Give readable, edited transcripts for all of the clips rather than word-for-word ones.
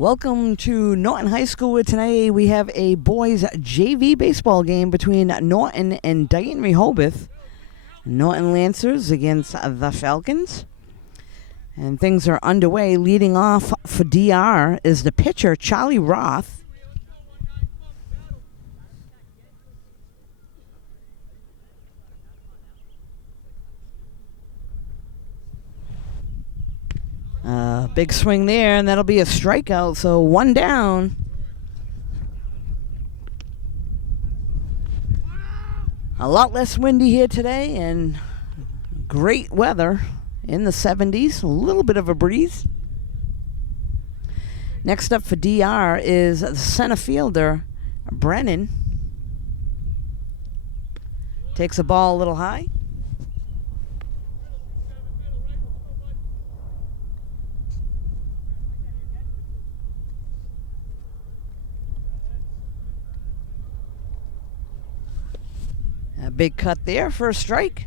Welcome to Norton High School, where today we have a boys JV baseball game between Norton and Dighton-Rehoboth. Norton Lancers against the Falcons. And things are underway. Leading off for DR is the pitcher, Charlie Roth. Big swing there, and that'll be a strikeout, so one down. A lot less windy here today, and great weather in the 70s. A little bit of a breeze. Next up for DR is the center fielder, Brennan. Takes the ball a little high. A big cut there for a strike.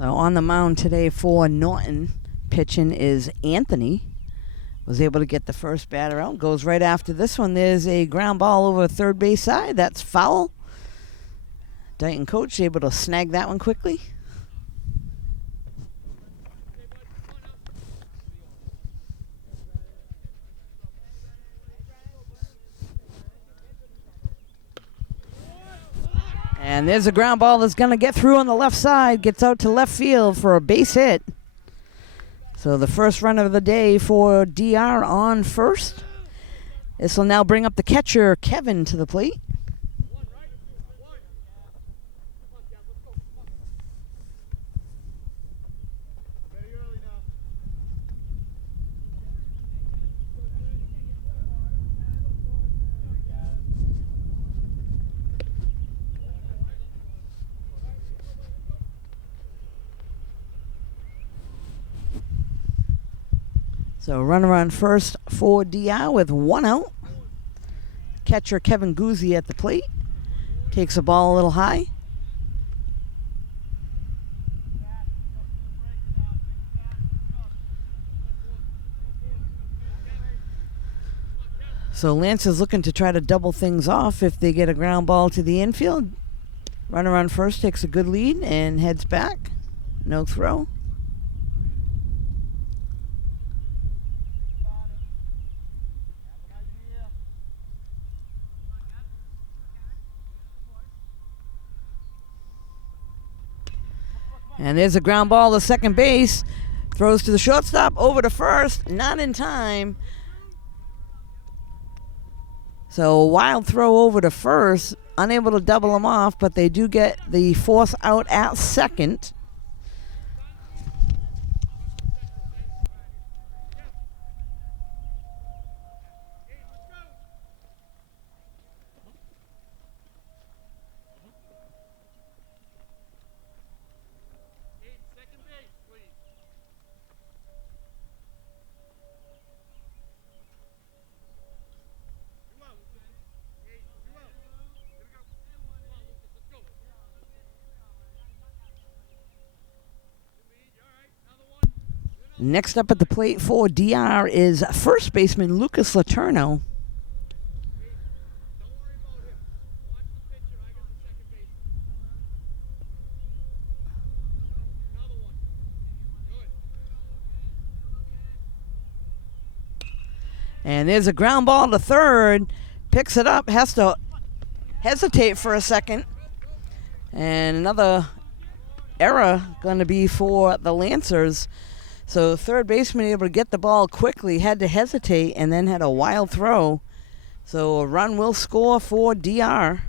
On the mound today for Norton, pitching is Anthony. Was able to get the first batter out. Goes right after this one. There's a ground ball over third base side. That's foul. Dighton coach able to snag that one quickly. And there's a ground ball that's going to get through on the left side. Gets out to left field for a base hit. So the first run of the day for DR on first. This will now bring up the catcher, Kevin, to the plate. So runner on first for DR with one out. Catcher Kevin Guzzi at the plate. Takes the ball a little high. So Lance is looking to try to double things off if they get a ground ball to the infield. Runner on first takes a good lead and heads back. No throw. And there's a ground ball to second base. Throws to the shortstop, over to first, not in time. So a wild throw over to first, unable to double him off, but they do get the force out at second. Next up at the plate for DR is first baseman Lucas Laterno. And there's a ground ball to third. Picks it up, has to hesitate for a second. And another error going to be for the Lancers. So third baseman able to get the ball quickly, had to hesitate, and then had a wild throw. So a run will score for DR.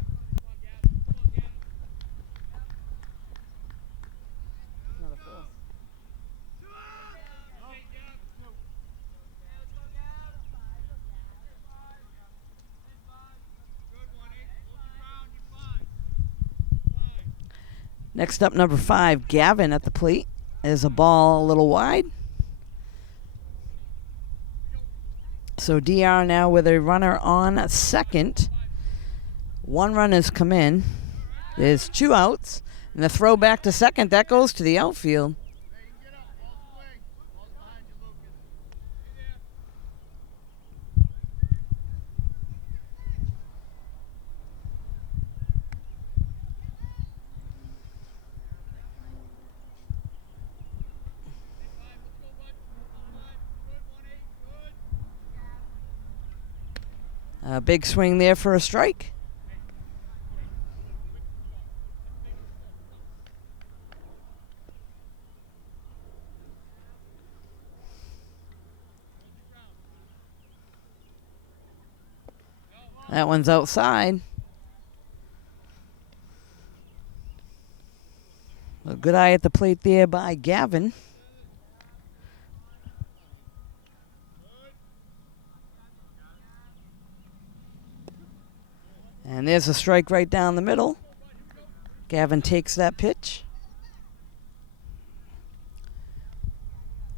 Next up, number 5, Gavin at the plate. Is a ball a little wide. So DR now with a runner on second. 1 run has come in. There's 2 outs. And the throw back to second, that goes to the outfield. A big swing there for a strike. That one's outside. A good eye at the plate there by Gavin. And there's a strike right down the middle. Gavin takes that pitch.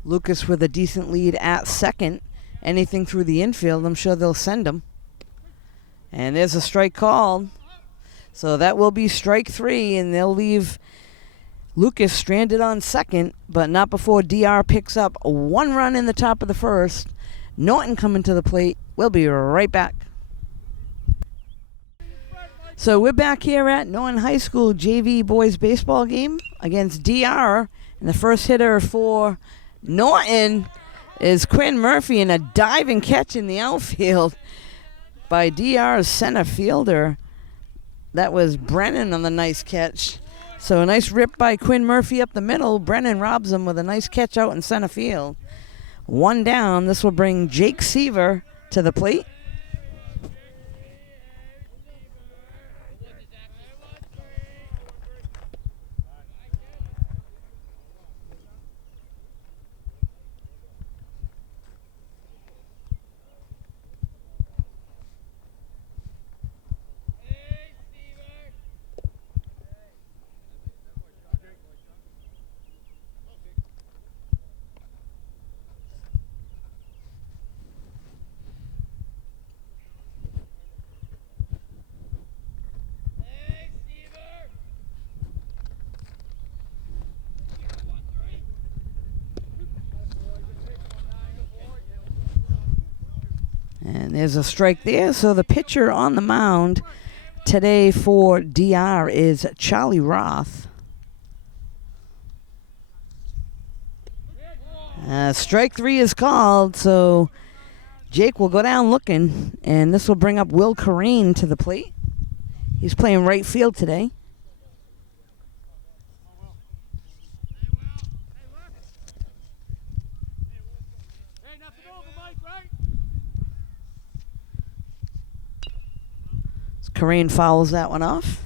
Lucas with a decent lead at second. Anything through the infield, I'm sure they'll send him. And there's a strike called. So that will be strike 3, and they'll leave Lucas stranded on second, but not before DR picks up 1 run in the top of the first. Norton coming to the plate. We'll be right back. So we're back here at Norton High School JV boys baseball game against DR. And the first hitter for Norton is Quinn Murphy, and a diving catch in the outfield by DR's center fielder. That was Brennan on the nice catch. So a nice rip by Quinn Murphy up the middle. Brennan robs him with a nice catch out in center field. 1 down. This will bring Jake Seaver to the plate. And there's a strike there. So the pitcher on the mound today for DR is Charlie Roth. Strike 3 is called, so Jake will go down looking, and this will bring up Will Corrine to the plate. He's playing right field today. Corrine fouls that one off.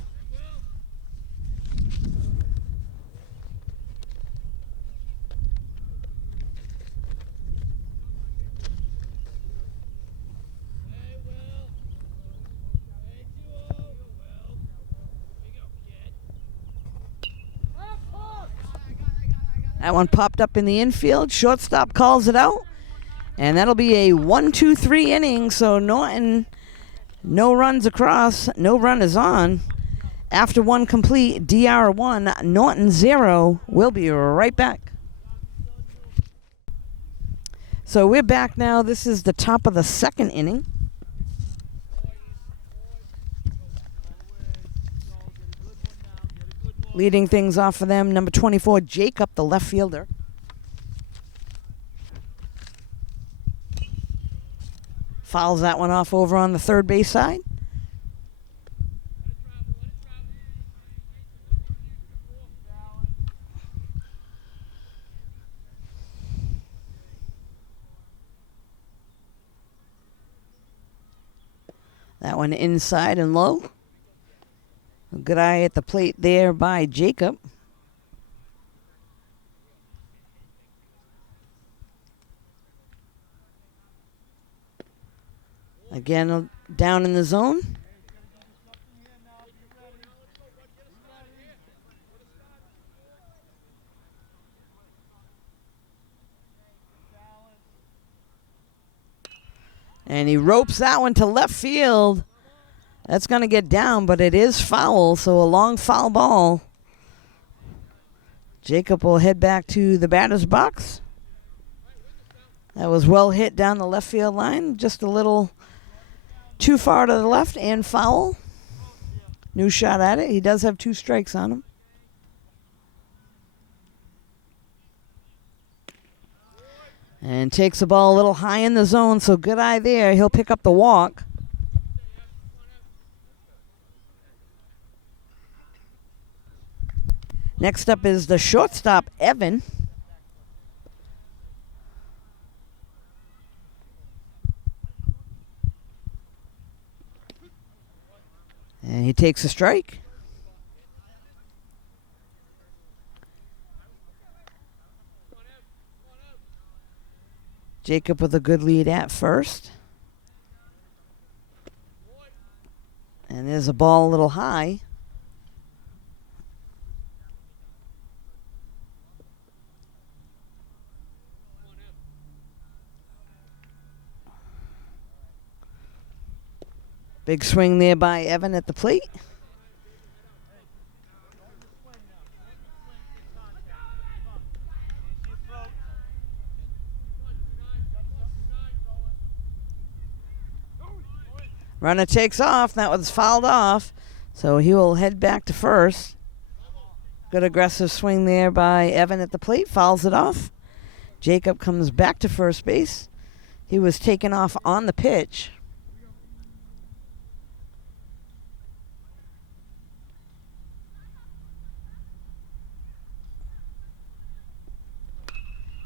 That one popped up in the infield. Shortstop calls it out. And that'll be a 1-2-3 inning. So Norton, no runs across, no runners on. After 1 complete, DR 1, Norton 0. We'll be right back. So we're back now. This is the top of the 2nd inning. Leading things off for them, number 24, Jacob, the left fielder. Fouls that one off over on the third base side. That one inside and low. A good eye at the plate there by Jacob. Again, down in the zone. And he ropes that one to left field. That's going to get down, but it is foul, so a long foul ball. Jacob will head back to the batter's box. That was well hit down the left field line, just a little too far to the left and foul. New shot at it. He does have 2 strikes on him. And takes the ball a little high in the zone, so good eye there. He'll pick up the walk. Next up is the shortstop, Evan. And he takes a strike. Jacob with a good lead at first. And there's a ball a little high. Big swing there by Evan at the plate. Runner takes off. That was fouled off, so he will head back to first. Good aggressive swing there by Evan at the plate. Fouls it off. Jacob comes back to first base. He was taken off on the pitch.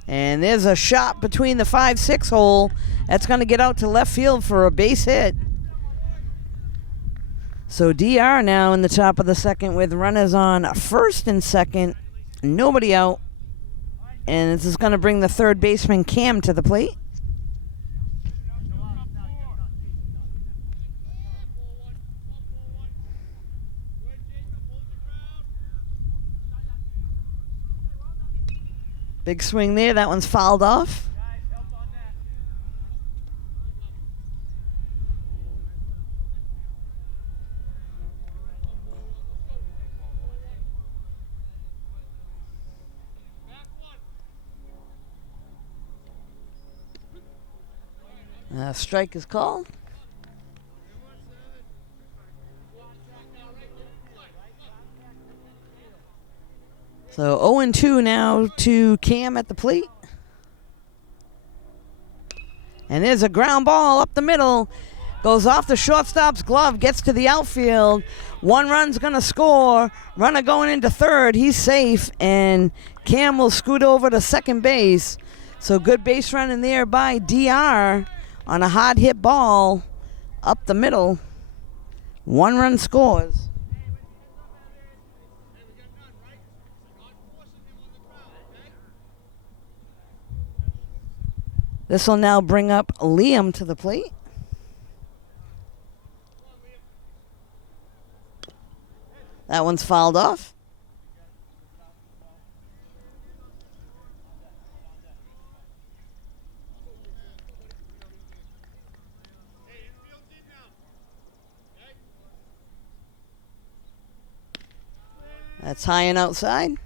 And there's a shot between the 5-6 hole. That's going to get out to left field for a base hit. So DR now in the top of the second with runners on first and second. Nobody out. And this is going to bring the third baseman Cam to the plate. Big swing there. That one's fouled off. Strike is called. So 0-2 now to Cam at the plate. And there's a ground ball up the middle. Goes off the shortstop's glove, gets to the outfield. 1 run's going to score. Runner going into third. He's safe, and Cam will scoot over to second base. So good base running there by DR on a hard hit ball up the middle. 1 run scores. This will now bring up Liam to the plate. That one's fouled off. That's high and outside.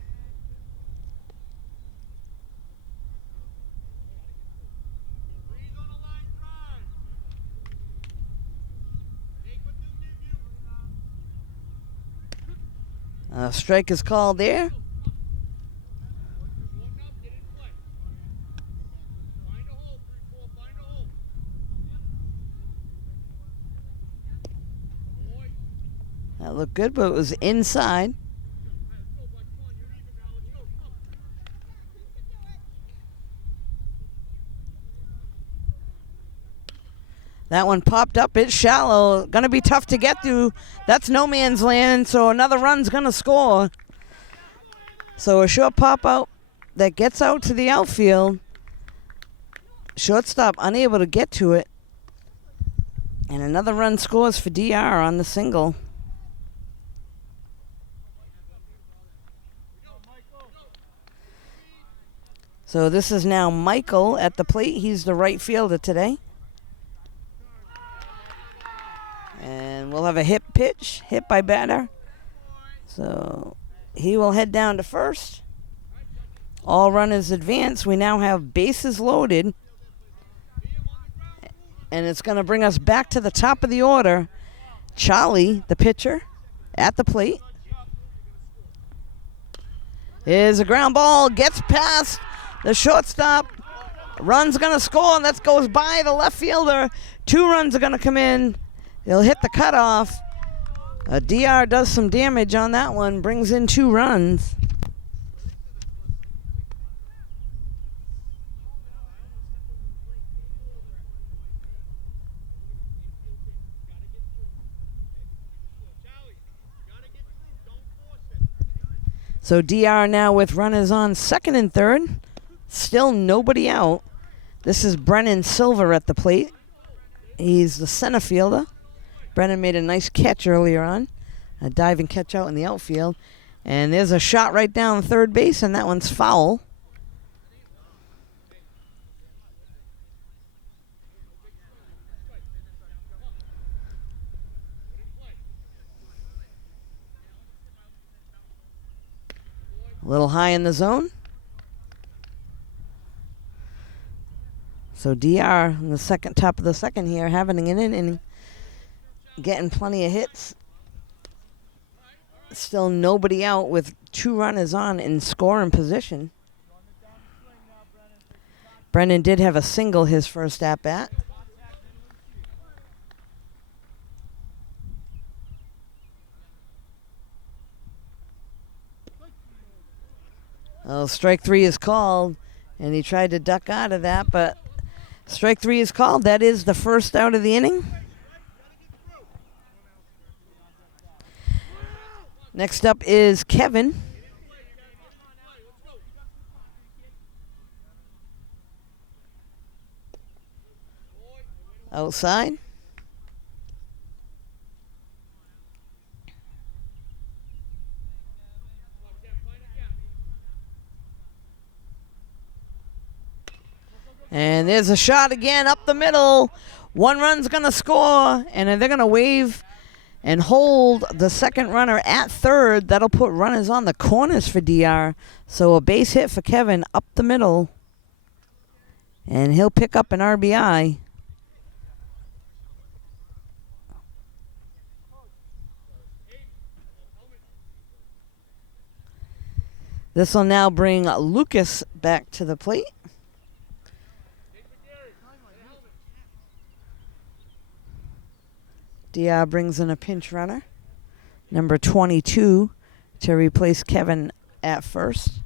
Strike is called there. That looked good, but it was inside. That one popped up. It's shallow. Going to be tough to get to. That's no man's land, so another run's going to score. So a short pop out that gets out to the outfield. Shortstop unable to get to it. And another run scores for DR on the single. So this is now Michael at the plate. He's the right fielder today. And we'll have a hit pitch, hit by batter. So he will head down to first. All runners advance. We now have bases loaded. And it's going to bring us back to the top of the order. Charlie, the pitcher, at the plate. Here's a ground ball. Gets past the shortstop. Run's going to score, and that goes by the left fielder. 2 runs are going to come in. They'll hit the cutoff. DR does some damage on that one, brings in 2 runs. So DR now with runners on second and third. Still nobody out. This is Brennan Silver at the plate. He's the center fielder. Brennan made a nice catch earlier on. A diving catch out in the outfield. And there's a shot right down third base, and that one's foul. A little high in the zone. So DR in the top of the second here, having an inning, getting plenty of hits. Still nobody out with 2 runners on in scoring position. Brennan did have a single his first at bat. Well, strike 3 is called, and he tried to duck out of that, but strike 3 is called. That is the first out of the inning. Next up is Kevin. Outside. And there's a shot again up the middle. 1 run's going to score, and they're going to wave and hold the second runner at third. That'll put runners on the corners for DR. So a base hit for Kevin up the middle, and he'll pick up an RBI. This will now bring Lucas back to the plate. DR brings in a pinch runner, number 22, to replace Kevin at first.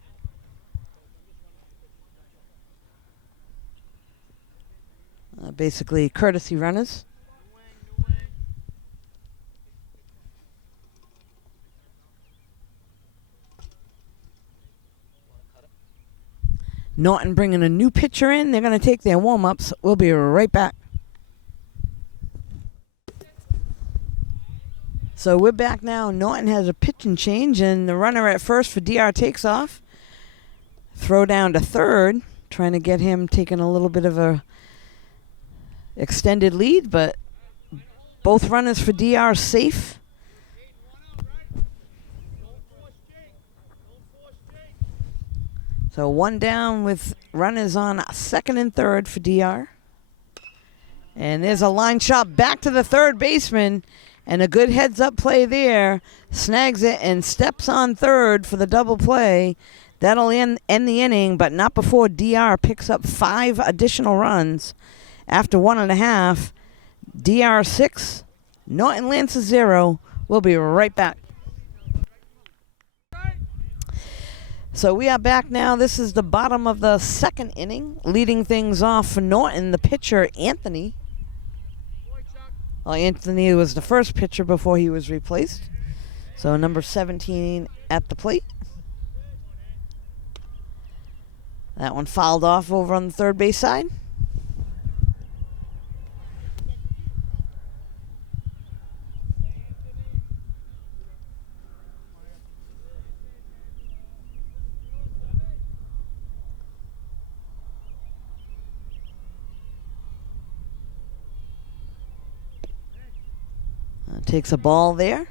Basically courtesy runners. Norton bringing a new pitcher in. They're going to take their warm-ups. We'll be right back. So we're back now. Norton has a pitching change, and the runner at first for DR takes off. Throw down to third, trying to get him taking a little bit of a extended lead, but both runners for DR safe. So 1 down with runners on second and third for DR. And there's a line shot back to the third baseman. And a good heads-up play there. Snags it and steps on third for the double play. That'll end the inning, but not before DR picks up 5 additional runs. After 1.5, DR 6, Norton Lancers 0. We'll be right back. So we are back now. This is the bottom of the second inning. Leading things off for Norton, the pitcher, Anthony. Well, Anthony was the first pitcher before he was replaced. So number 17 at the plate. That one fouled off over on the third base side. Takes a ball there.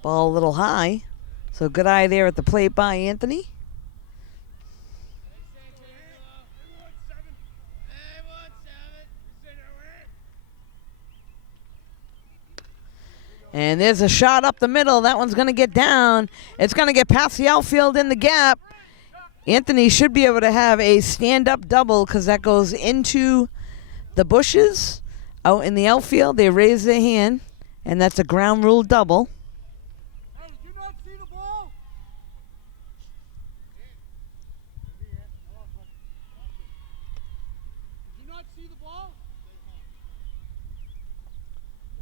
Ball a little high. So good eye there at the plate by Anthony. And there's a shot up the middle. That one's going to get down. It's going to get past the outfield in the gap. Anthony should be able to have a stand-up double because that goes into the bushes out in the outfield. They raise their hand, and that's a ground rule double. Hey, did you not see the ball? Did you not see the ball?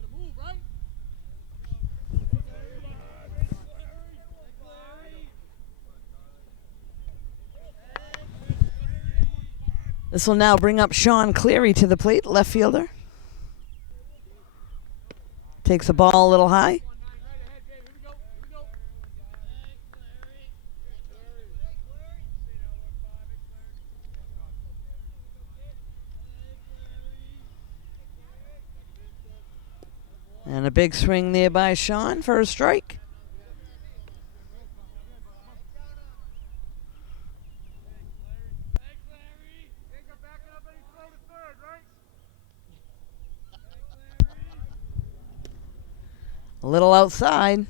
Gotta move, right? This will now bring up Sean Cleary to the plate, left fielder. Takes the ball a little high. And a big swing there by Sean for a strike. A little outside.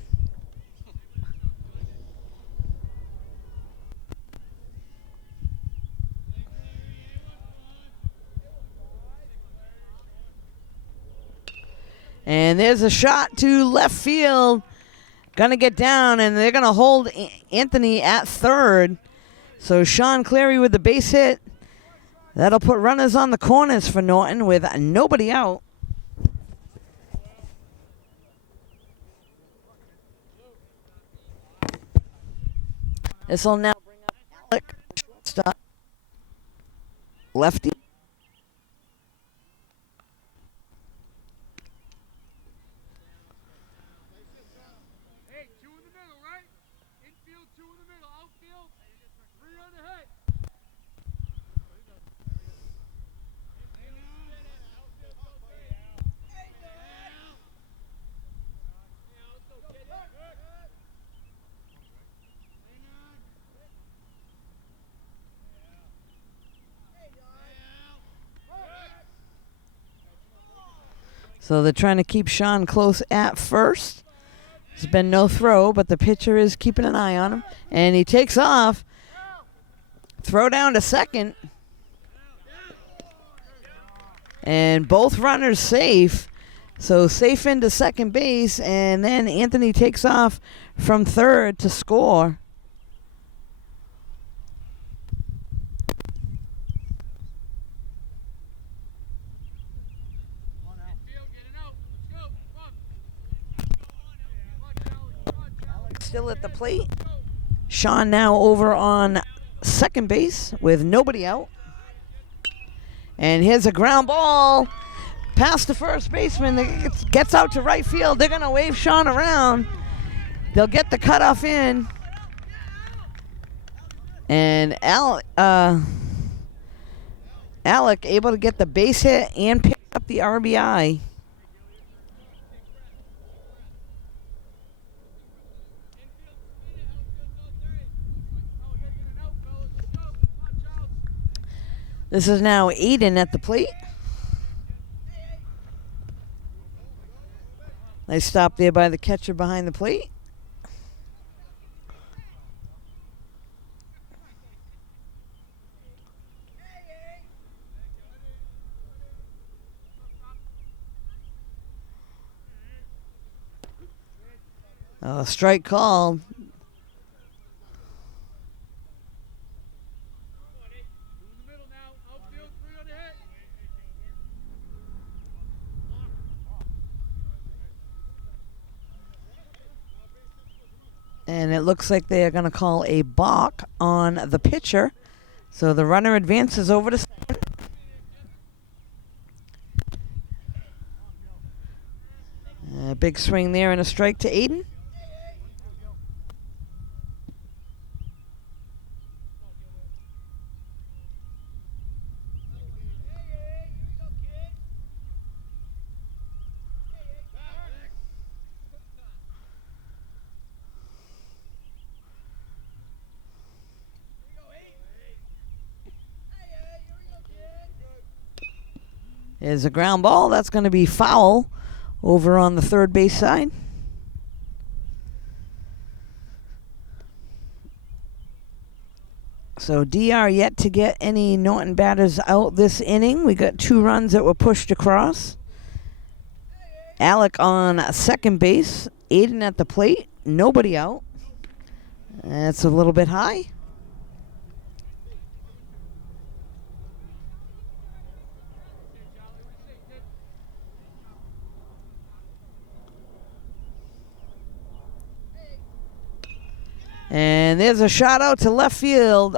And there's a shot to left field. Gonna get down, and they're gonna hold Anthony at third. So Sean Cleary with the base hit. That'll put runners on the corners for Norton with nobody out. This will now bring up Alec, shortstop, lefty. Hey, 2 in the middle, right? Infield, 2 in the middle. Outfield, 3 on the head. So they're trying to keep Sean close at first. There's been no throw, but the pitcher is keeping an eye on him. And he takes off. Throw down to second. And both runners safe. So safe into second base. And then Anthony takes off from third to score. Still at the plate. Sean now over on second base with nobody out. And here's a ground ball past the first baseman that gets out to right field. They're going to wave Sean around. They'll get the cutoff in. And Alec able to get the base hit and pick up the RBI. This is now Aiden at the plate. Nice stop there by the catcher behind the plate. Strike called. And it looks like they are going to call a balk on the pitcher. So the runner advances over to second. A big swing there and a strike to Aiden. Is a ground ball. That's going to be foul over on the third base side. So DR yet to get any Norton batters out this inning. We got 2 runs that were pushed across. Alec on second base. Aiden at the plate. Nobody out. That's a little bit high. And there's a shot out to left field.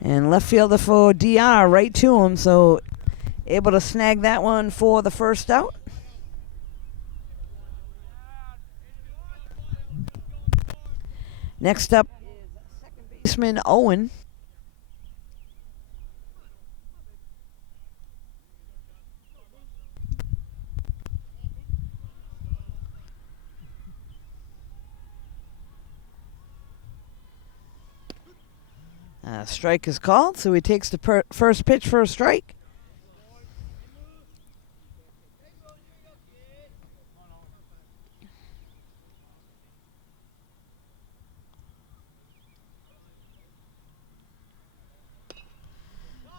And left fielder for DR right to him. So able to snag that one for the first out. Next up is second baseman Owen. Strike is called, so he takes the first pitch for a strike.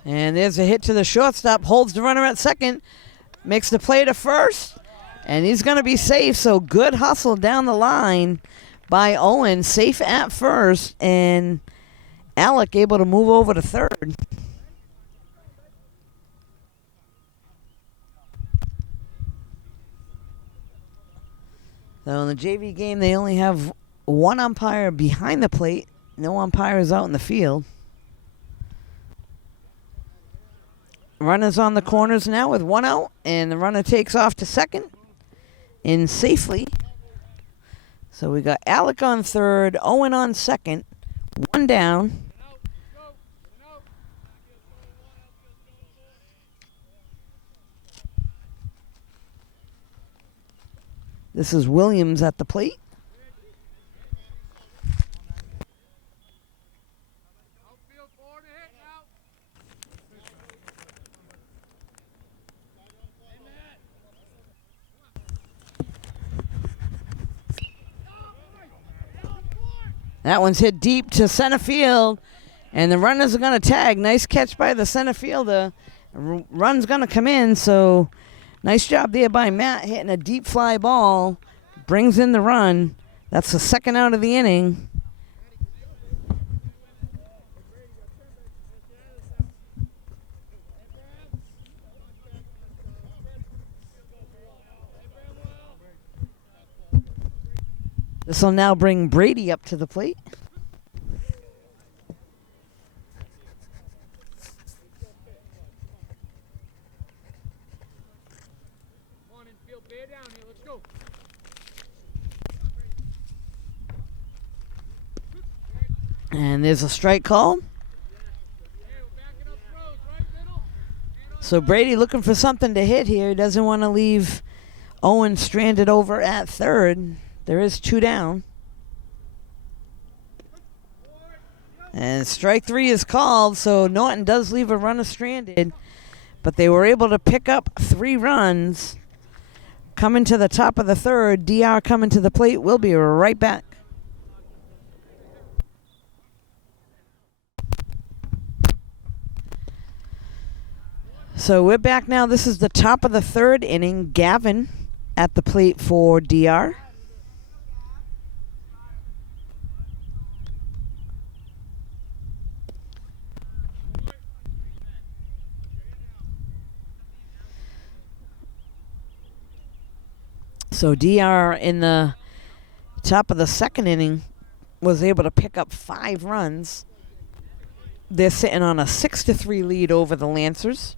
And there's a hit to the shortstop, holds the runner at second, makes the play to first, and he's going to be safe. So good hustle down the line by Owen, safe at first, and Alec able to move over to third. So in the JV game, they only have one umpire behind the plate, no umpires out in the field. Runners on the corners now with 1 out, and the runner takes off to second in safely. So we got Alec on third, Owen on second, 1 down. This is Williams at the plate. That one's hit deep to center field, and the runners are going to tag. Nice catch by the center fielder. Run's going to come in, so nice job there by Matt hitting a deep fly ball. Brings in the run. That's the second out of the inning. This will now bring Brady up to the plate. Come on, infield, bear down here. Let's go. And there's a strike call. Hey, we're backing up throws, right middle. So Brady looking for something to hit here. He doesn't want to leave Owen stranded over at third. There is 2 down. And strike 3 is called, so Norton does leave a runner stranded. But they were able to pick up 3 runs. Coming to the top of the third, DR coming to the plate. We'll be right back. So we're back now. This is the top of the third inning. Gavin at the plate for DR. So DR in the top of the second inning was able to pick up 5 runs. They're sitting on a 6-3 lead over the Lancers.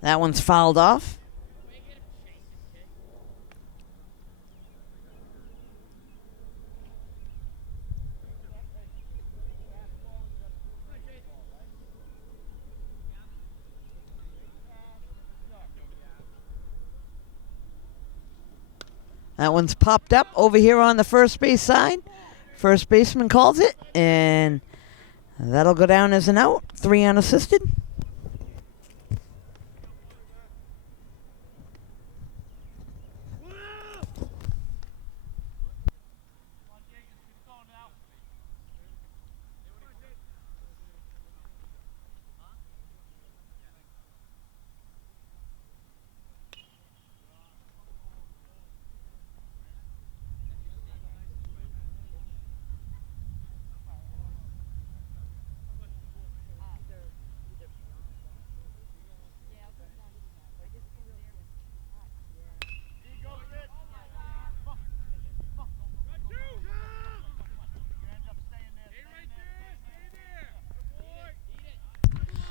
That one's fouled off. That one's popped up over here on the first base side First baseman calls it, and that'll go down as an out. 3 unassisted.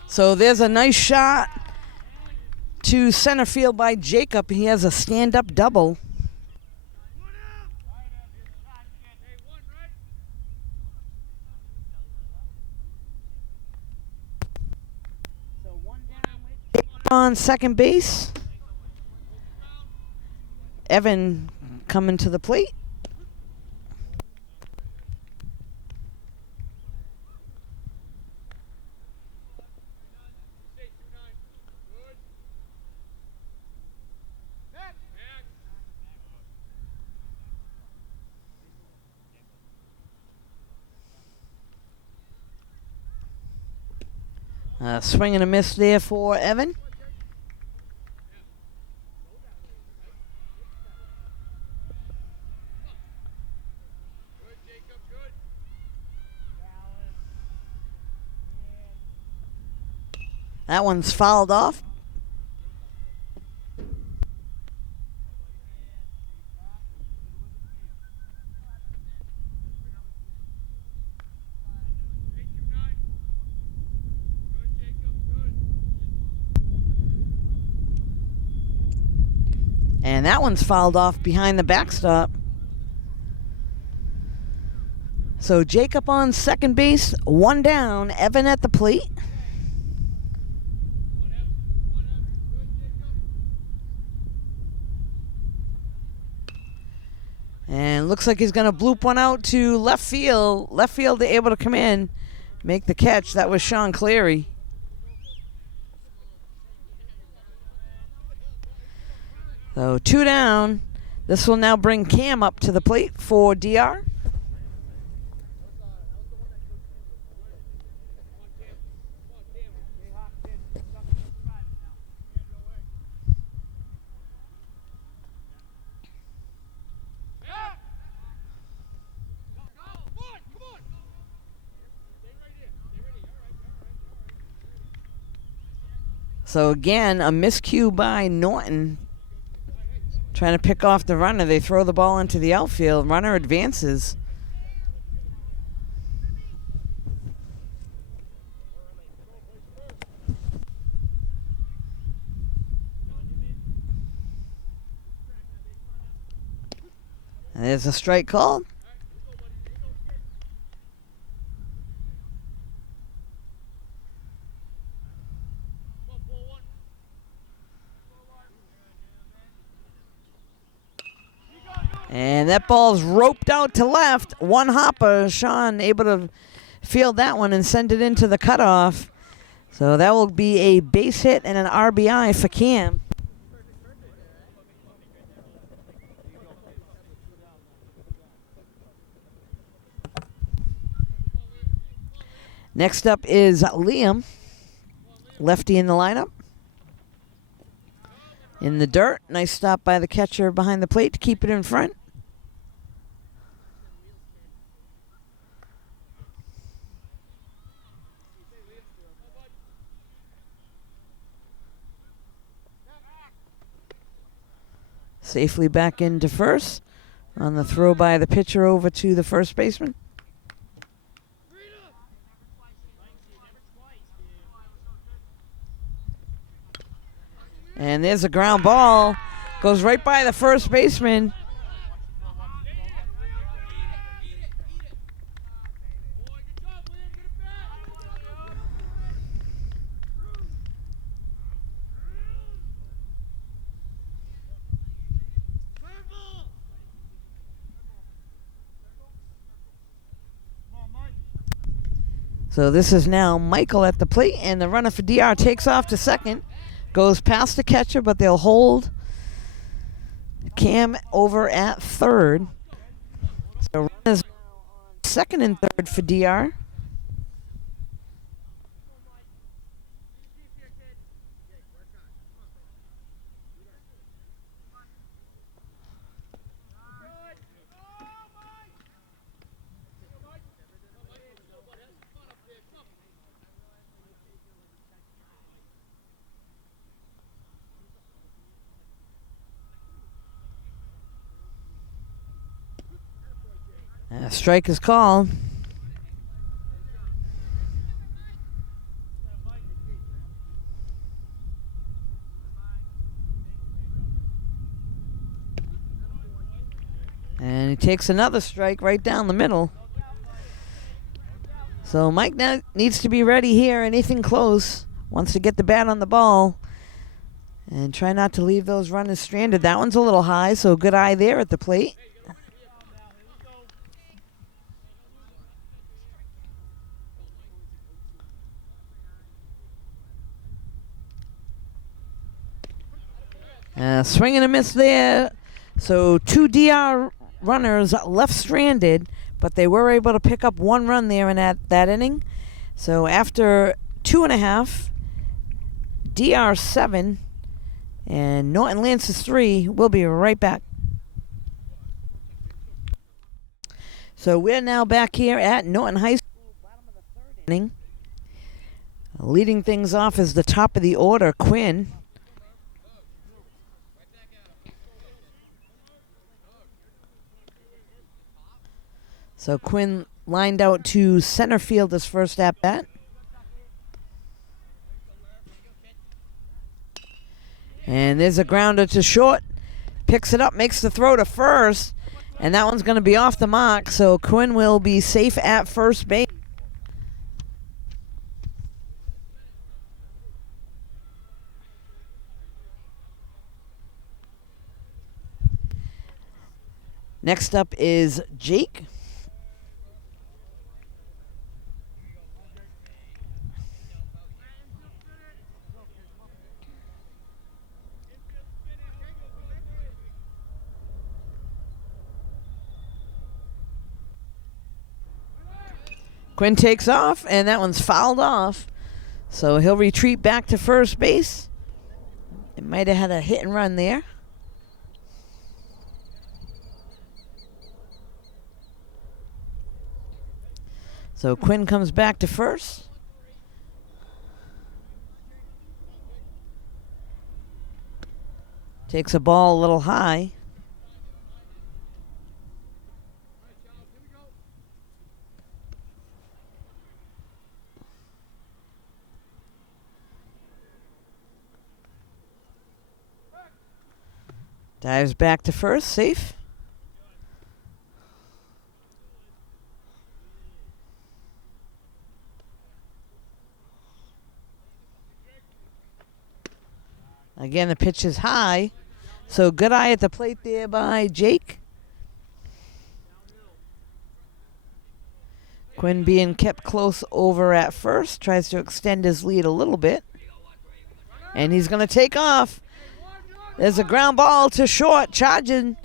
So there's a nice shot to center field by Jacob. He has a stand-up double. On second base, Evan coming to the plate. Swing and a miss there for Evan. That one's fouled off. And that one's fouled off behind the backstop. So Jacob on second base, 1 down, Evan at the plate. And looks like he's going to bloop one out to left field. Left field able to come in, make the catch. That was Sean Cleary. So 2 down. This will now bring Cam up to the plate for DR. So again, a miscue by Norton. Trying to pick off the runner. They throw the ball into the outfield. Runner advances. And there's a strike called. And that ball's roped out to left. One hopper. Sean able to field that one and send it into the cutoff. So that will be a base hit and an RBI for Cam. Next up is Liam. Lefty in the lineup. In the dirt. Nice stop by the catcher behind the plate to keep it in front. Safely back into first on the throw by the pitcher over to the first baseman. And there's a ground ball. Goes right by the first baseman. So this is now Michael at the plate, and the runner for DR takes off to second. Goes past the catcher, but they'll hold Cam over at third. So runners second and third for DR. A strike is called. And he takes another strike right down the middle. So Mike now needs to be ready here. Anything close. Wants to get the bat on the ball. And try not to leave those runners stranded. That one's a little high, so good eye there at the plate. Swing and a miss there. So 2 DR runners left stranded, but they were able to pick up 1 run there in that inning. So after 2.5, DR 7, and Norton Lancers 3. We'll be right back. So we're now back here at Norton High School, bottom of the 3rd inning. Leading things off is the top of the order, Quinn. So Quinn lined out to center field his first at-bat. And there's a grounder to short. Picks it up, makes the throw to first. And that one's going to be off the mark, so Quinn will be safe at first base. Next up is Jake. Quinn takes off, and that one's fouled off. So he'll retreat back to first base. It might have had a hit and run there. So Quinn comes back to first. Takes a ball a little high. Dives back to first, safe. Again, the pitch is high. So good eye at the plate there by Jake. Quinn being kept close over at first. Tries to extend his lead a little bit. And he's going to take off. There's a ground ball to short. Charging.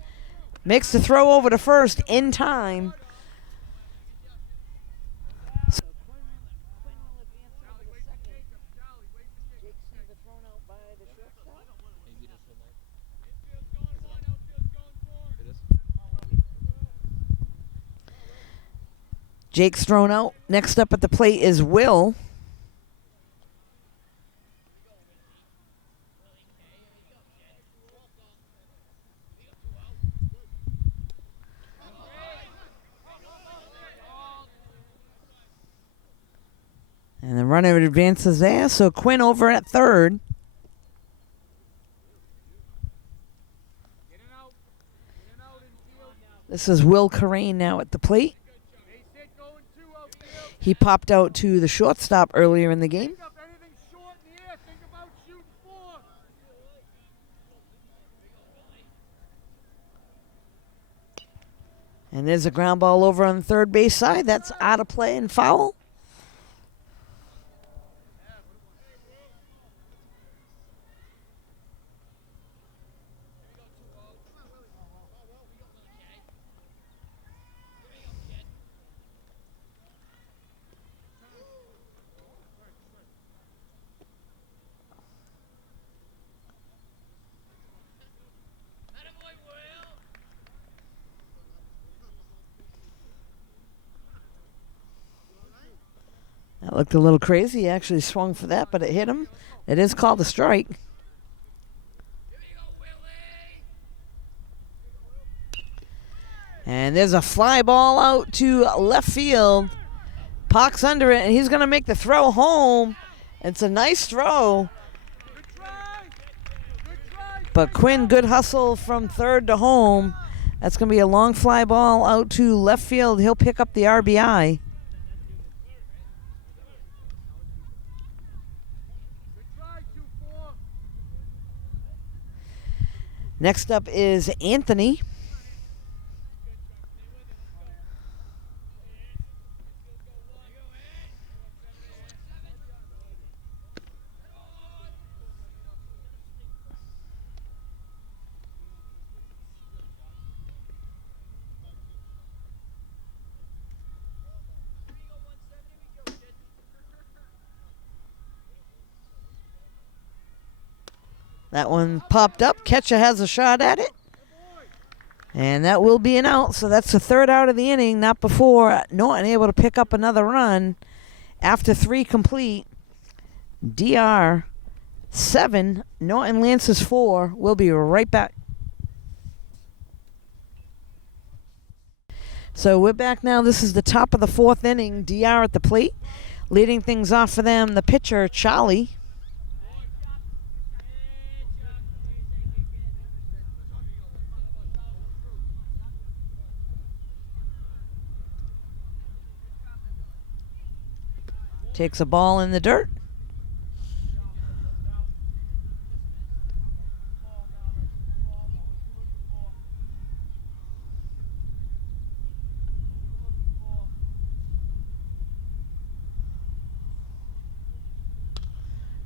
Makes the throw over to first in time. Jake's thrown out. Next up at the plate is Will. And the runner advances there, so Quinn over at third. This is Will Corrine now at the plate. He popped out to the shortstop earlier in the game. And there's a ground ball over on the third base side. That's out of play and foul. That looked a little crazy. He actually swung for that, but it hit him. It is called a strike. And there's a fly ball out to left field. Pox under it, and he's going to make the throw home. It's a nice throw. But Quinn, good hustle from third to home. That's going to be a long fly ball out to left field. He'll pick up the RBI. Next up is Anthony. That one popped up. Catcher has a shot at it. And that will be an out. So that's the third out of the inning. Not before Norton able to pick up another run. After 3 complete. DR 7. Norton Lancers 4. We'll be right back. So we're back now. This is the top of the 4th inning. DR at the plate. Leading things off for them, the pitcher, Charlie. Takes a ball in the dirt.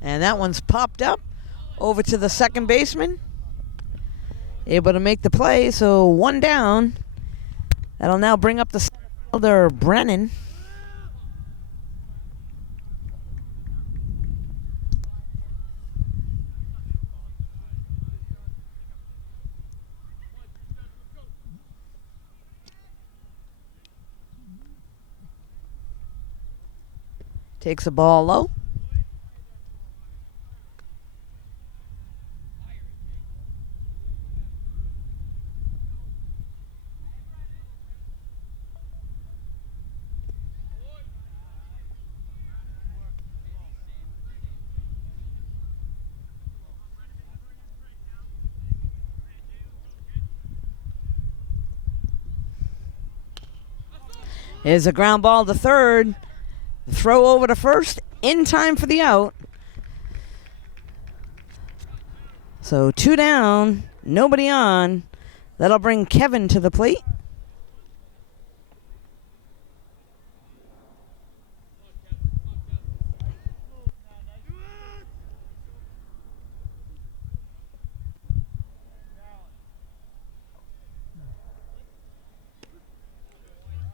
And that one's popped up over to the second baseman. Able to make the play, so 1 down. That'll now bring up the center fielder, Brennan. Takes a ball low. Here's a ground ball to third. Throw over to first in time for the out. So 2 down, nobody on. That'll bring Kevin to the plate.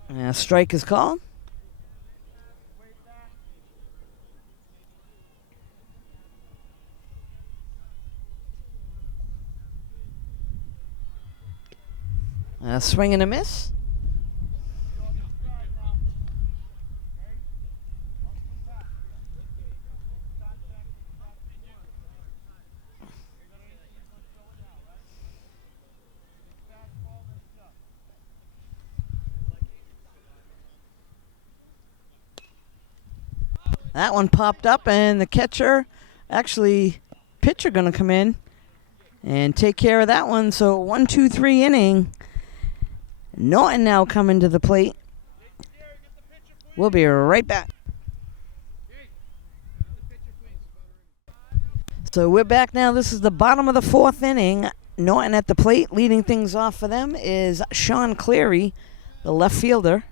And a strike is called. A swing and a miss. That one popped up, and the pitcher going to come in and take care of that one. So 1-2-3 inning. Norton now coming to the plate. We'll be right back. So we're back now. This is the bottom of the 4th inning. Norton at the plate. Leading things off for them is Sean Cleary, the left fielder.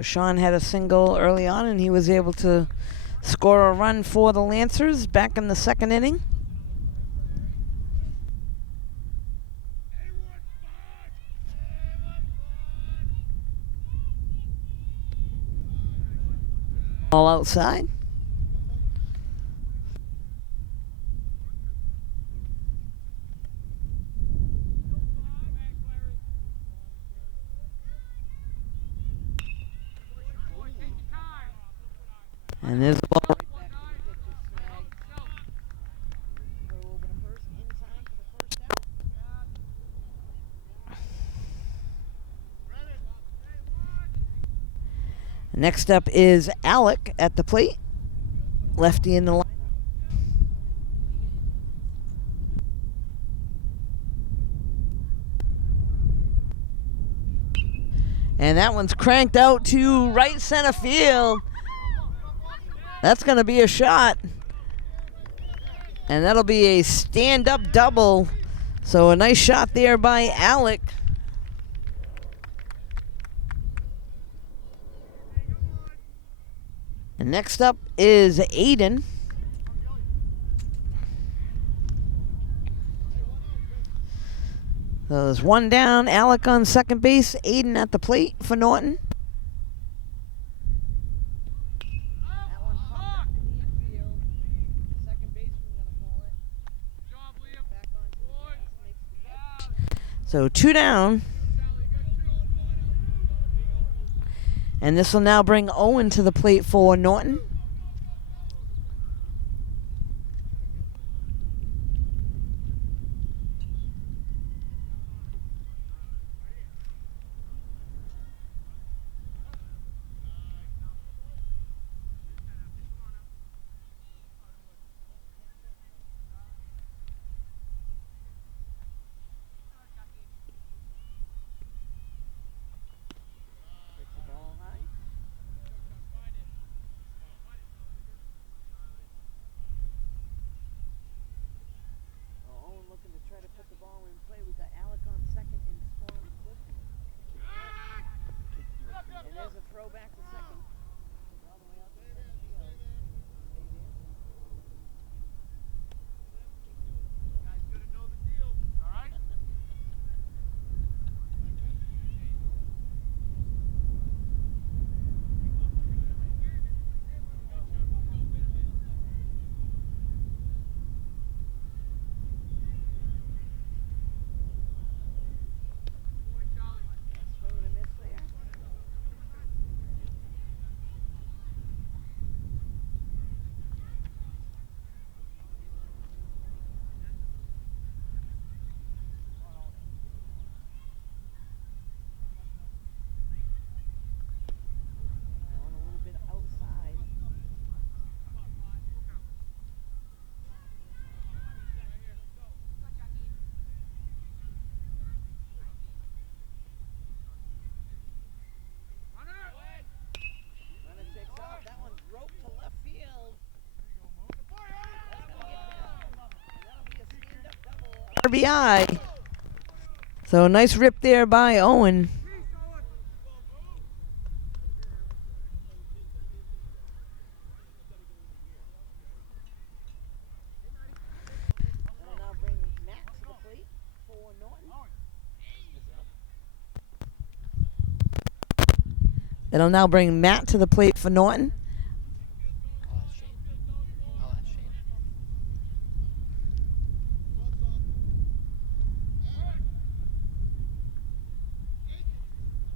Sean had a single early on, and he was able to score a run for the Lancers back in the 2nd inning. All outside. And there's the ball right One back. nine. Out the cell. Throw over to first in time for the first down. Next up is Alec at the plate. Lefty in the line. And that one's cranked out to right center field. That's going to be a shot. And that'll be a stand-up double. So a nice shot there by Alec. And next up is Aiden. So there's one down. Alec on second base. Aiden at the plate for Norton. That one popped up to the infield. Second baseman gonna call it. Good job, Liam. Back on to the Boy. grass, makes the catch. Yeah. So 2 down. And this will now bring Owen to the plate for Norton. Looking to try to put the ball in play. We got Alec on second in scoring position. And there's a throw back to second. All the way out to center field. Stay there. Guys gotta know the deal. All right? Swing and a miss there. Going a little bit outside. Runner takes off. That one's roped to left field. That's gonna get down. And that'll be a stand-up double. RBI. So a nice rip there by Owen. That'll now bring Matt to the plate for Norton. It'll now bring Matt to the plate for Norton. I'll ask Shane. I'll ask Shane.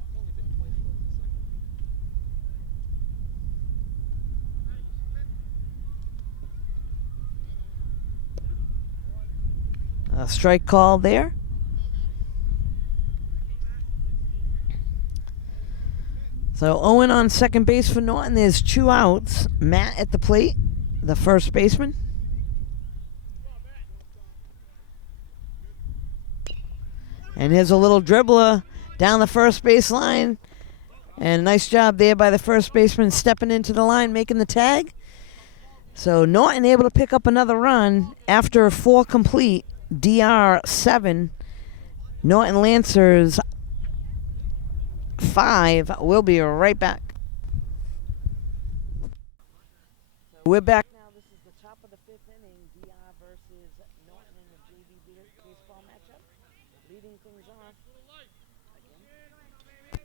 It's only been twice for us this season. A strike call there. So Owen on second base for Norton. There's 2 outs. Matt at the plate, the first baseman. And here's a little dribbler down the first base line. And nice job there by the first baseman stepping into the line, making the tag. So Norton able to pick up another run after 4 complete. DR 7. Norton Lancers 5. We'll be right back. We're back now. This is the top of the 5th inning. DR versus Norton in the JV baseball matchup. Leading things off. I'm gonna tape it after the next inning.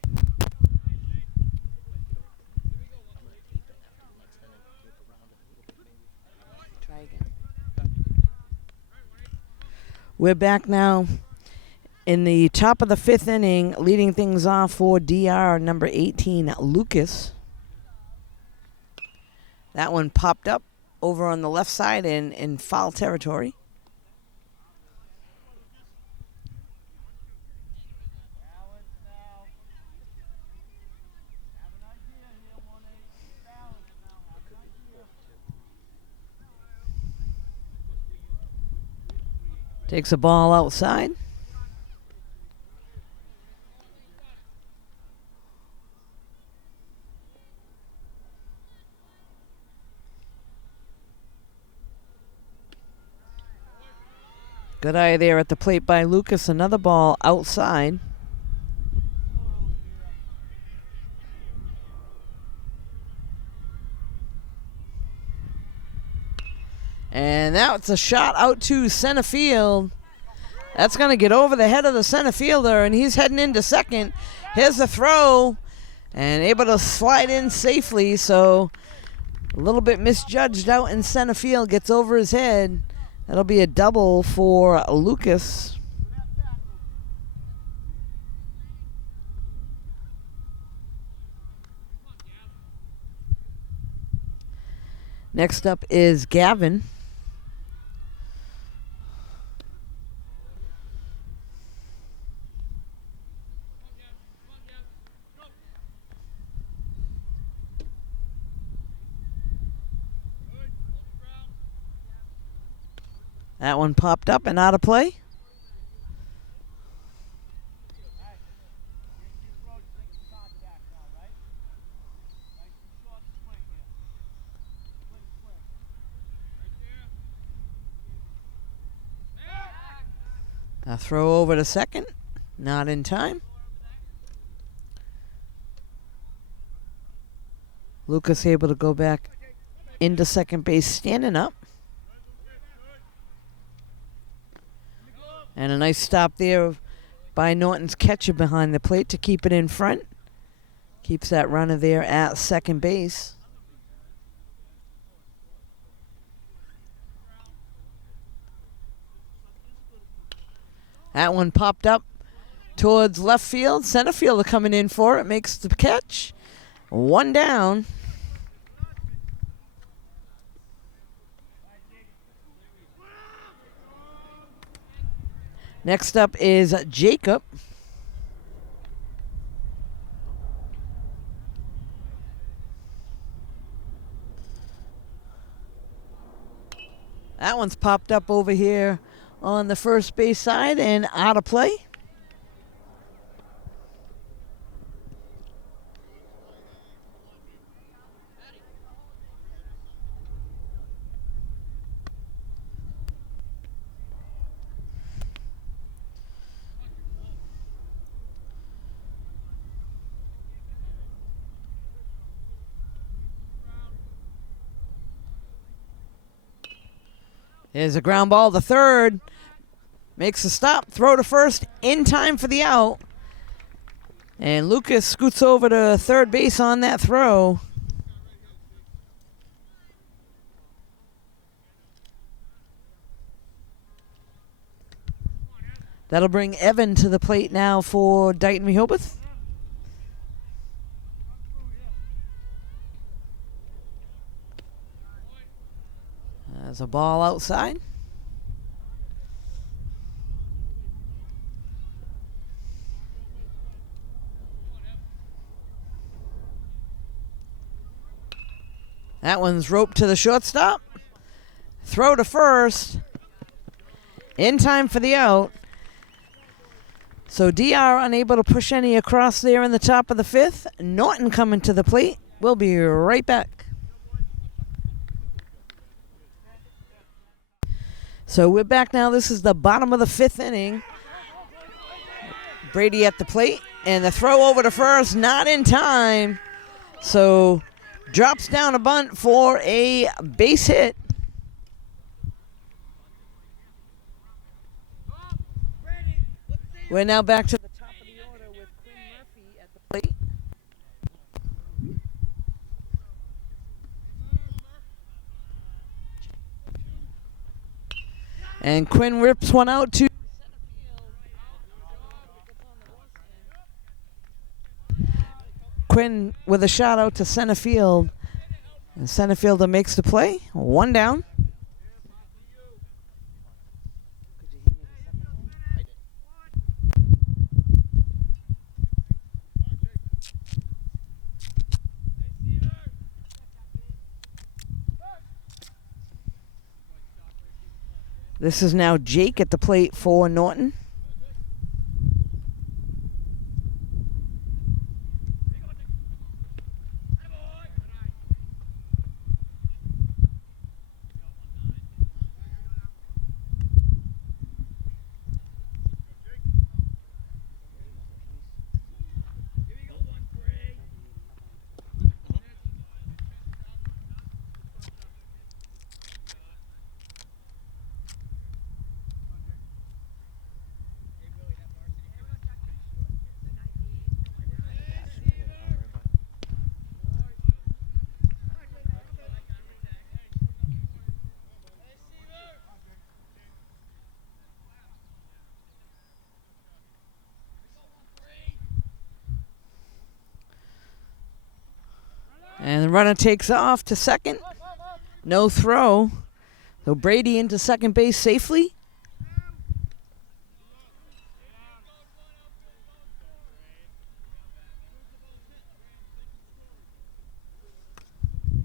Tape around it a little bit, maybe. Try again. We're back now in the top of the 5th inning, leading things off for DR number 18, Lucas. That one popped up over on the left side in foul territory. Balance now. Have an idea here, 1-8. Balance now. Have an idea. Takes the ball outside. Good eye there at the plate by Lucas. Another ball outside. And now it's a shot out to center field. That's going to get over the head of the center fielder, and he's heading into second. Here's the throw, and able to slide in safely. So a little bit misjudged out in center field, gets over his head. That'll be a double for Lucas. Next up is Gavin. That one popped up and out of play. A throw over to second. Not in time. Lucas able to go back into second base standing up. And a nice stop there by Norton's catcher behind the plate to keep it in front. Keeps that runner there at second base. That one popped up towards left field. Center fielder coming in for it. Makes the catch. One down. Next up is Jacob. That one's popped up over here on the first base side and out of play. There's a ground ball to third. Makes a stop. Throw to first in time for the out. And Lucas scoots over to third base on that throw. That'll bring Evan to the plate now for Dighton-Rehoboth. There's a ball outside. That one's roped to the shortstop. Throw to first. In time for the out. So DR unable to push any across there in the top of the fifth. Norton coming to the plate. We'll be right back. So we're back now. This is the bottom of the fifth inning. Brady at the plate. And the throw over to first, not in time. So drops down a bunt for a base hit. We're now back to the top of the order with Quinn Murphy at the plate. And Quinn rips one out to center field. Quinn with a shot out to center field. And center fielder makes the play. 1 down. I did. This is now Jake at the plate for Norton. And the runner takes off to second. No throw. So Brady into second base safely.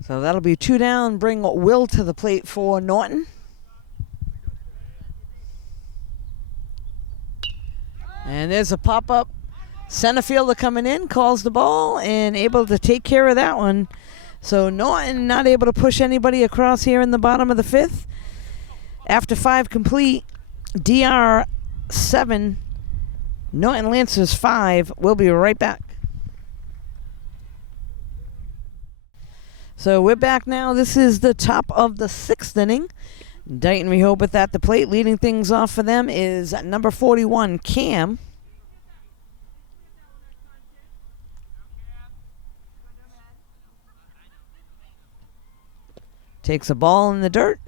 So that'll be 2 down. Bring Will to the plate for Norton. And there's a pop-up. Center fielder coming in, calls the ball, and able to take care of that one. So Norton not able to push anybody across here in the bottom of the 5th. After 5 complete, DR 7, Norton Lancers 5. We'll be right back. So we're back now. This is the top of the 6th inning. Dighton-Rehoboth at the plate. Leading things off for them is number 41, Cam. Takes a ball in the dirt.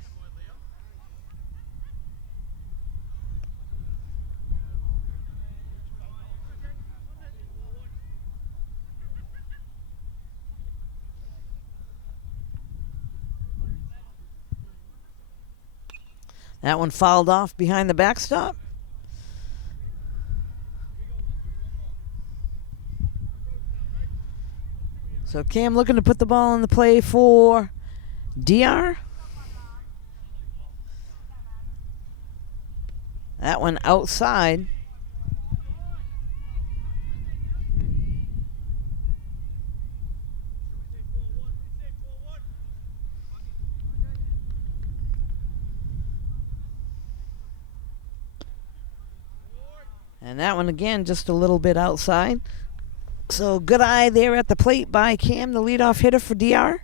That one fouled off behind the backstop. So Cam looking to put the ball in the play for DR. That one outside. And that one again just a little bit outside. So good eye there at the plate by Cam, the leadoff hitter for DR.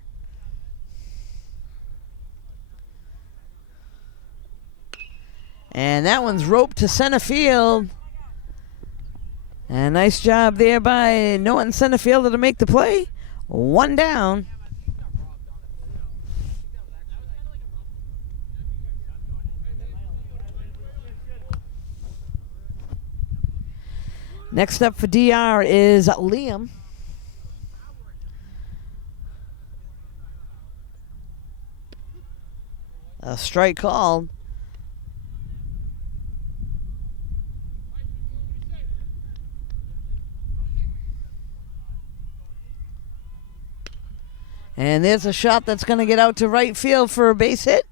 And that one's roped to center field. And nice job there by Norton center fielder to make the play. 1 down. Next up for DR is Liam. A strike called. And there's a shot that's going to get out to right field for a base hit.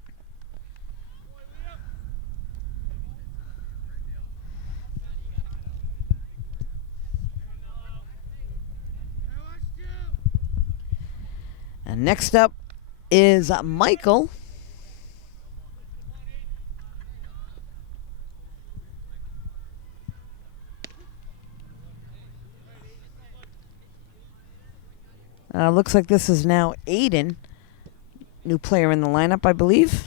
And next up is Michael. Looks like this is now Aiden, new player in the lineup, I believe.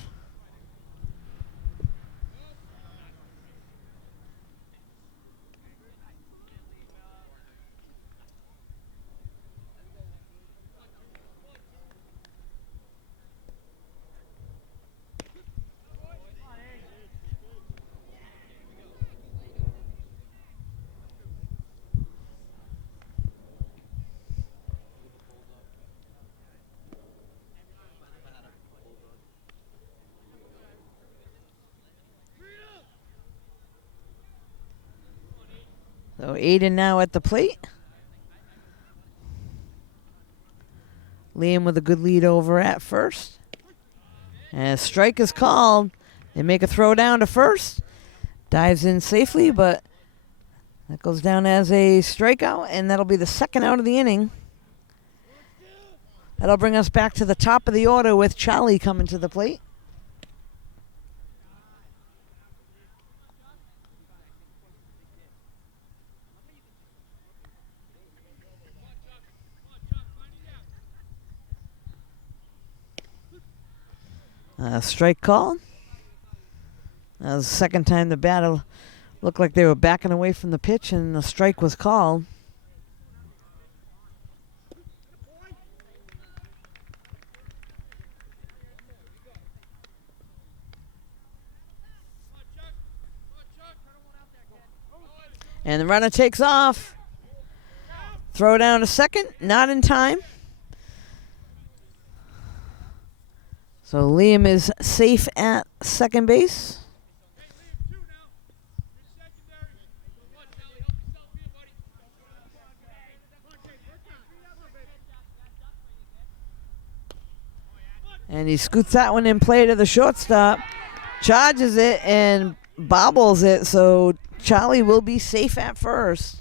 So Aiden now at the plate. Liam with a good lead over at first. And a strike is called. They make a throw down to first. Dives in safely, but that goes down as a strikeout, and that'll be the second out of the inning. That'll bring us back to the top of the order with Charlie coming to the plate. Strike call. That was the second time the batter looked like they were backing away from the pitch, and the strike was called. And the runner takes off. Throw down to second, not in time. So Liam is safe at second base. And he scoots that one in play to the shortstop, charges it, and bobbles it. So Charlie will be safe at first.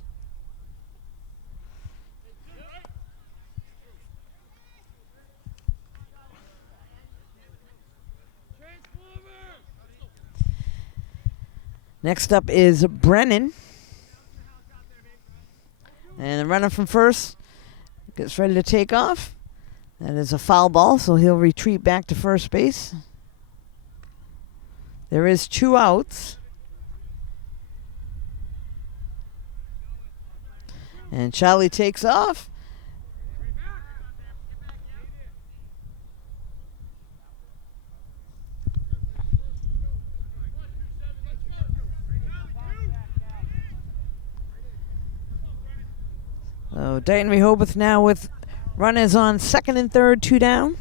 Next up is Brennan. And the runner from first gets ready to take off. That is a foul ball, so he'll retreat back to first base. There is 2 outs. And Charlie takes off. So Dighton-Rehoboth now with runners on second and third, 2 down.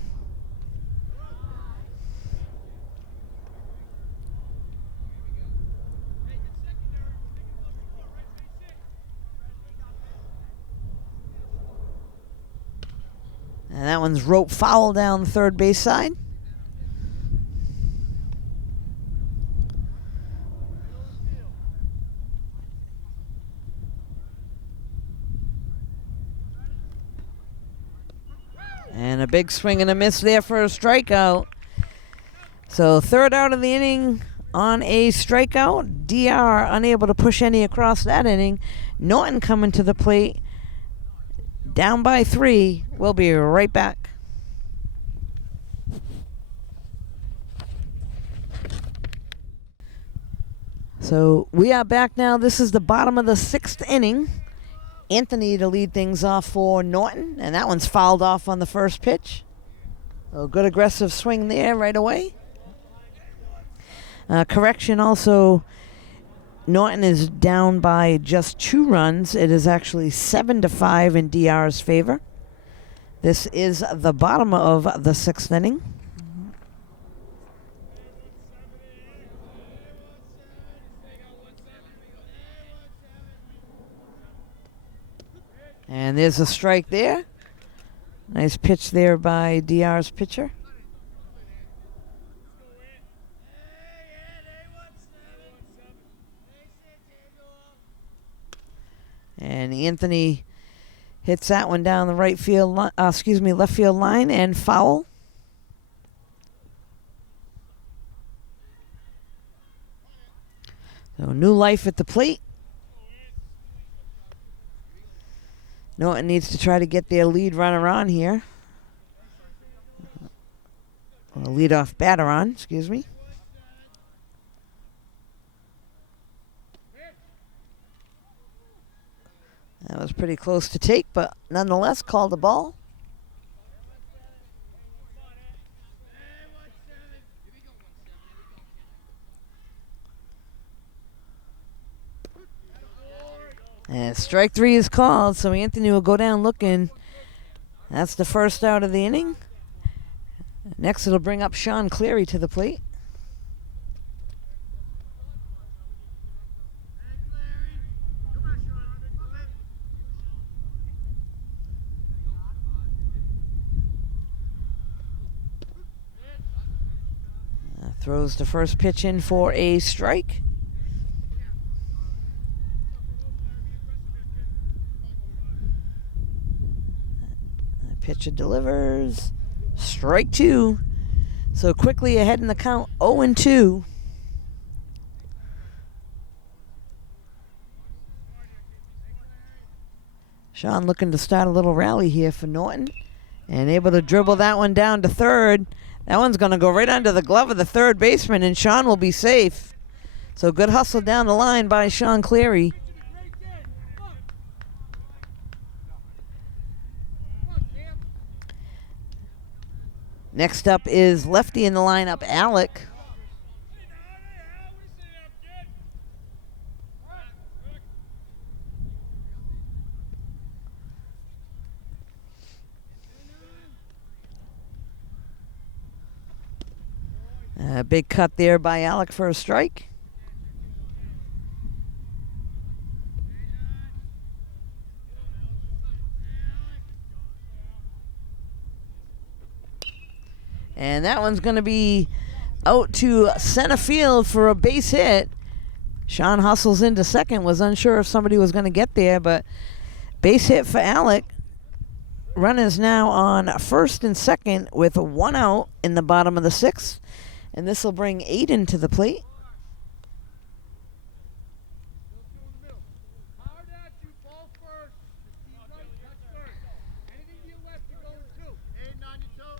And that one's rope foul down the third base side. And a big swing and a miss there for a strikeout. So third out of the inning on a strikeout. DR unable to push any across that inning. Norton coming to the plate. Down by 3. We'll be right back. So we are back now. This is the bottom of the 6th inning. Anthony to lead things off for Norton, and that one's fouled off on the first pitch. A good aggressive swing there right away. Correction also, Norton is down by just 2 runs. It is actually 7-5 in DR's favor. This is the bottom of the 6th inning. And there's a strike there. Nice pitch there by DR's pitcher. And Anthony hits that one down the left field line and foul. So new life at the plate. Norton needs to try to get their lead runner on here. Or leadoff batter on, excuse me. That was pretty close to take, but nonetheless called the ball. And strike 3 is called, so Anthony will go down looking. That's the first out of the inning. Next, it'll bring up Sean Cleary to the plate. Throws the first pitch in for a strike. The pitcher delivers. Strike two. So quickly ahead in the count, 0-2. Sean looking to start a little rally here for Norton. And able to dribble that one down to third. That one's going to go right under the glove of the third baseman, and Sean will be safe. So good hustle down the line by Sean Cleary. Next up is lefty in the lineup, Alec. A big cut there by Alec for a strike. And that one's going to be out to center field for a base hit. Sean hustles into second, was unsure if somebody was going to get there, but base hit for Alec. Runners now on first and second with one out in the bottom of the sixth. And this will bring Aiden to the plate. Hard at you, ball first. Steve right, touch third. Anything to your left, you're going two. Aiden on your toe.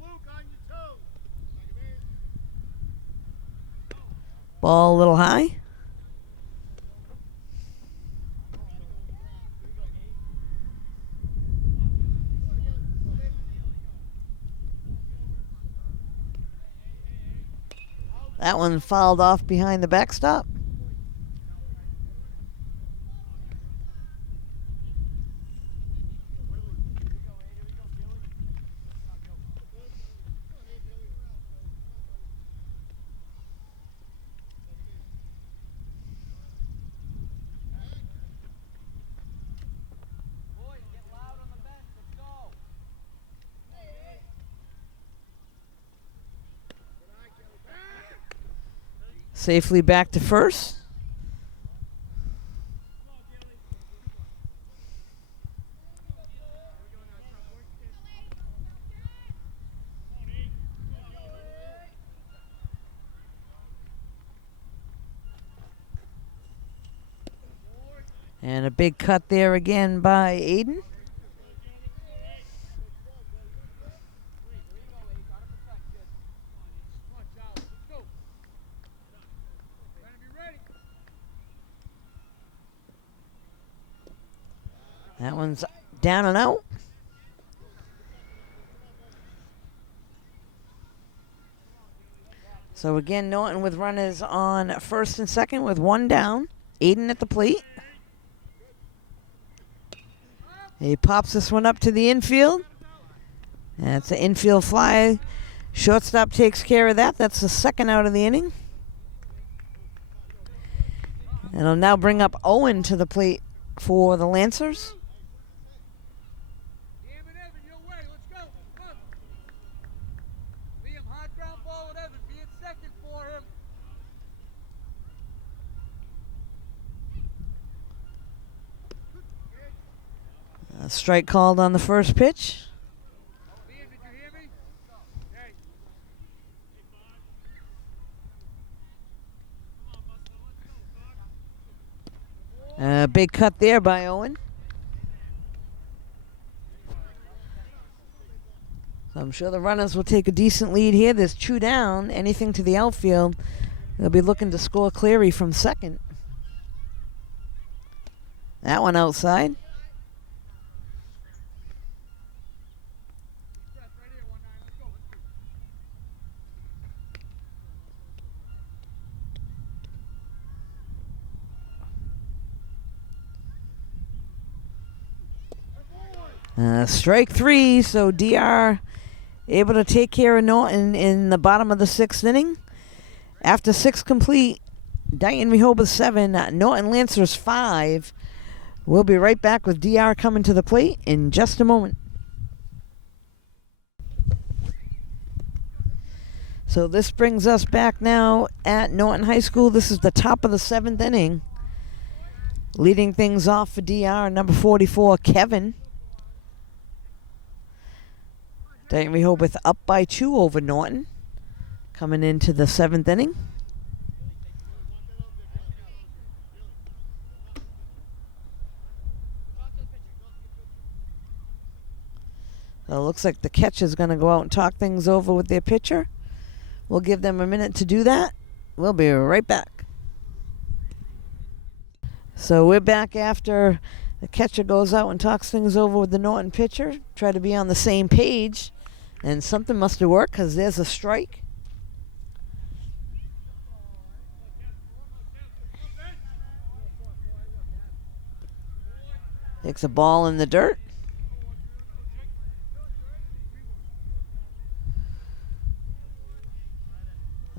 Luke on your toe. Ball a little high. That one fouled off behind the backstop. Safely back to first. And a big cut there again by Aiden. That one's down and out. So again, Norton with runners on first and second with one down. Aiden at the plate. He pops this one up to the infield. That's an infield fly. Shortstop takes care of that. That's the second out of the inning. And it'll now bring up Owen to the plate for the Lancers. A strike called on the first pitch. Big cut there by Owen. So I'm sure the runners will take a decent lead here. There's two down. Anything to the outfield. They'll be looking to score Cleary from second. That one outside. Strike three, so DR able to take care of Norton in the bottom of the sixth inning. After six complete, Dighton-Rehoboth 7, Norton Lancers 5. We'll be right back with DR coming to the plate in just a moment. So this brings us back now at Norton High School. This is the top of the 7th inning. Leading things off for DR, number 44, Kevin. Dighton-Rehoboth up by 2 over Norton. Coming into the 7th inning. So it looks like the catcher's going to go out and talk things over with their pitcher. We'll give them a minute to do that. We'll be right back. So we're back after the catcher goes out and talks things over with the Norton pitcher. Try to be on the same page. And something must have worked because there's a strike. Takes a ball in the dirt.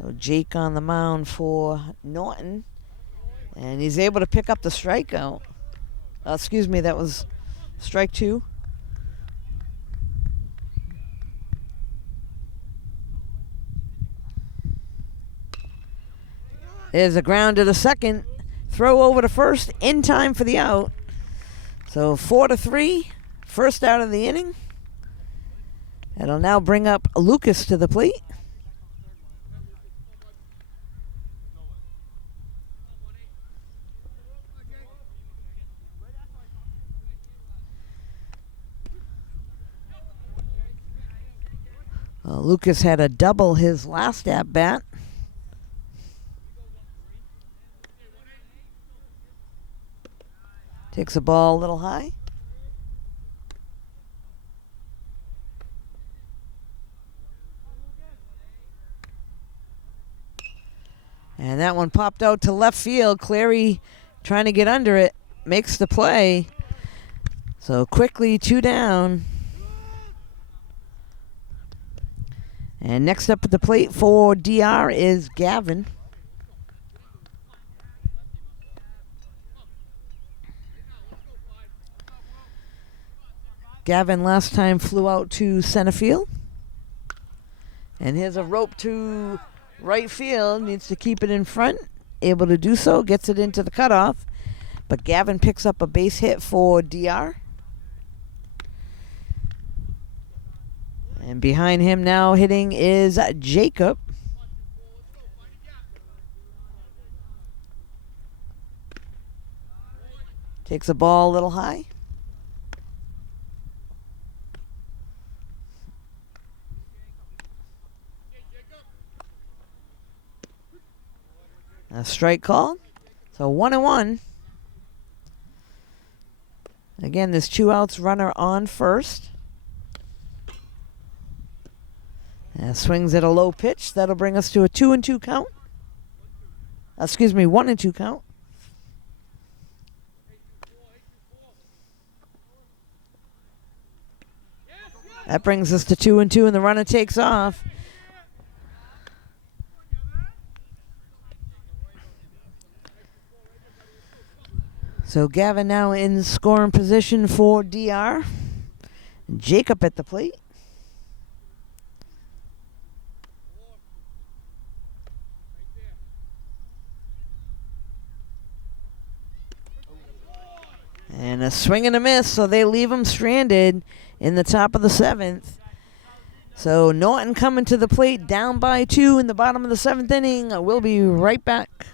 So Jake on the mound for Norton. And he's able to pick up the strikeout. Excuse me, that was strike 2. There's a ground to the second. Throw over to first in time for the out. So 4-3, first out of the inning. It'll now bring up Lucas to the plate. Lucas had a double his last at bat. Takes a ball a little high. And that one popped out to left field. Clary trying to get under it. Makes the play. So quickly 2 down. And next up at the plate for DR is Gavin. Gavin last time flew out to center field. And here's a rope to right field. Needs to keep it in front. Able to do so. Gets it into the cutoff. But Gavin picks up a base hit for DR. And behind him now hitting is Jacob. Takes a ball a little high. A strike call. So 1-1. Again, there's 2 outs, runner on first. Swings at a low pitch. That'll bring us to a 2-2 count. Excuse me, 1-2 count. That brings us to 2-2, and the runner takes off. So Gavin now in scoring position for DR. Jacob at the plate. And a swing and a miss, so they leave him stranded in the top of the 7th. So Norton coming to the plate, down by 2 in the bottom of the 7th inning. We'll be right back.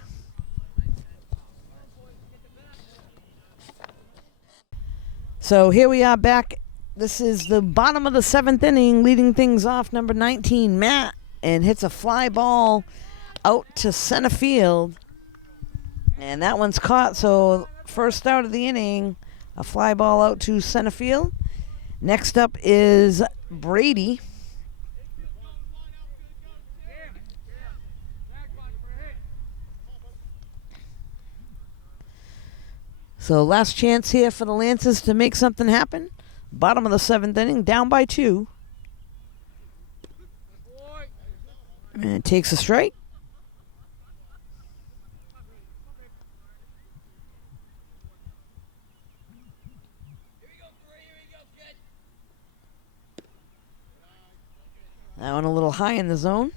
So here we are back. This is the bottom of the 7th inning, leading things off number 19, Matt, and hits a fly ball out to center field. And that one's caught, so first out of the inning, a fly ball out to center field. Next up is Brady. So last chance here for the Lancers to make something happen. Bottom of the 7th inning, down by 2. And it takes a strike. That one a little high in the zone.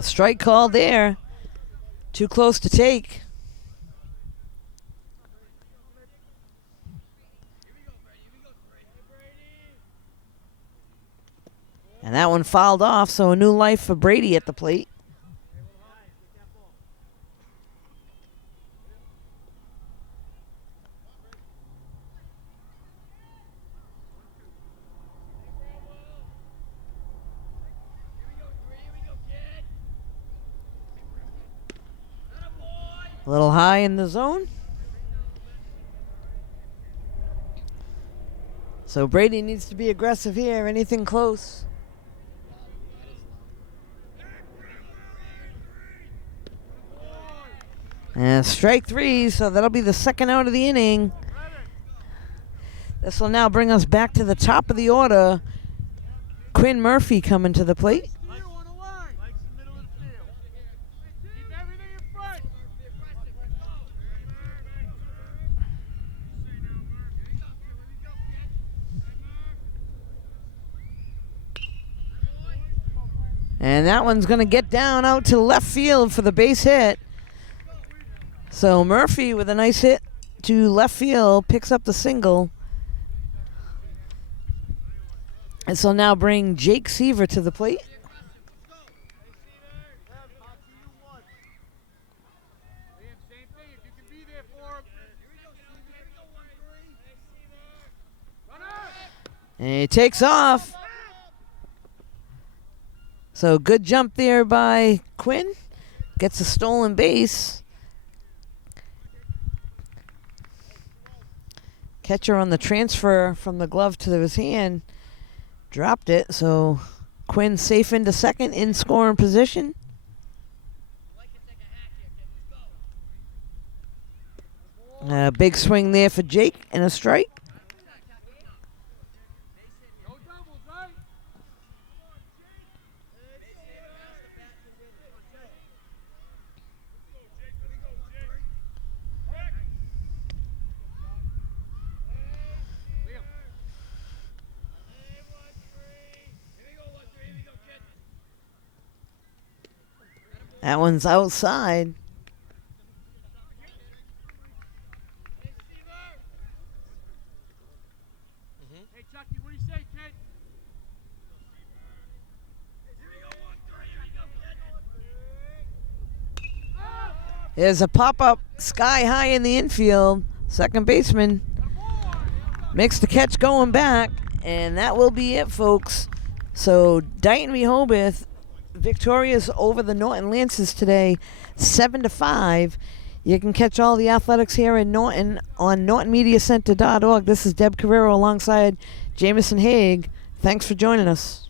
Strike called there. Too close to take. And that one fouled off, so a new life for Brady at the plate. A little high in the zone. So Brady needs to be aggressive here. Anything close. And strike three, so that'll be the second out of the inning. This will now bring us back to the top of the order. Quinn Murphy coming to the plate. And that one's going to get down out to left field for the base hit. So Murphy with a nice hit to left field picks up the single. This will now bring Jake Seaver to the plate. And he takes off. So good jump there by Quinn. Gets a stolen base. Catcher on the transfer from the glove to his hand dropped it. So Quinn safe into second in scoring position. Big swing there for Jake and a strike. That one's outside. Hey, Chucky, what do you say, kid? There's a pop-up sky high in the infield. Second baseman makes the catch going back, and that will be it, folks. So Dighton-Rehoboth victorious over the Norton Lancers today, 7-5. You can catch all the athletics here in Norton on nortonmediacenter.org. This is Deb Carrero alongside Jamison Haig. Thanks for joining us.